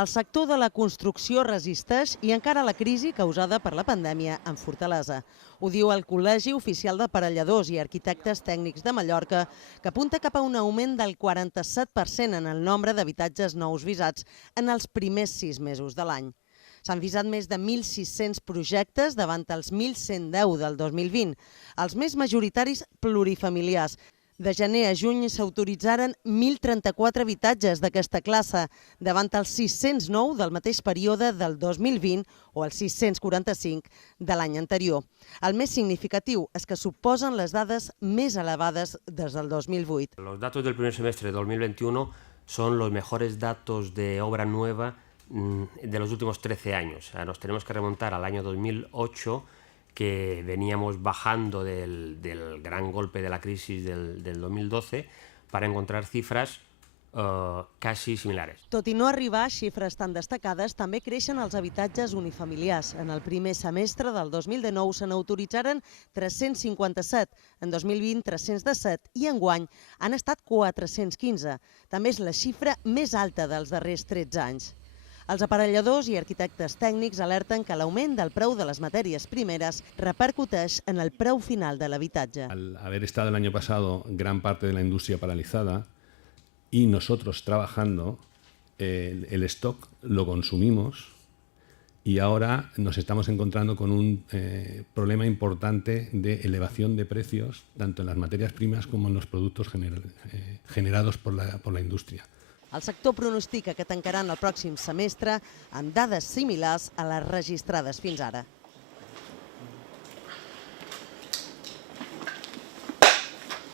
El sector de la construcció resisteix i encara la crisi causada per la pandèmia amb fortalesa. Ho diu el Col·legi Oficial d'Aparelladors i Arquitectes Tècnics de Mallorca, que apunta cap a un augment del 47% en el nombre d'habitatges nous visats en els primers 6 mesos de l'any. S'han visat més de 1.600 projectes davant els 1.110 del 2020, els més majoritaris plurifamiliars. De gener a juny s'autoritzaren 1.034 habitatges d'aquesta classe, davant els 609 del mateix període del 2020 o els 645 de l'any anterior. El més significatiu és que suposen les dades més elevades des del 2008. Los datos del primer semestre de 2021 son los mejores datos de obra nueva de los últimos 13 años. Nos tenemos que remontar al año 2008, que veníamos bajando del gran golpe de la crisis del 2012 para encontrar cifras casi similares. Tot i no arribar a xifres tan destacades, també creixen els habitatges unifamiliars. En el primer semestre del 2019 se n'autoritzaren 357, en 2020 317 i enguany han estat 415. També és la xifra més alta dels darrers 13 anys. Els aparelladors i arquitectes tècnics alerten que l'augment del preu de les matèries primeres repercuteix en el preu final de l'habitatge. Al haber estado el año pasado gran parte de la industria paralizada y nosotros trabajando, el stock lo consumimos y ahora nos estamos encontrando con un problema importante de elevación de precios tanto en las materias primas como en los productos generados por la industria. El sector pronostica que tancaran el pròxim semestre amb dades similars a les registrades fins ara.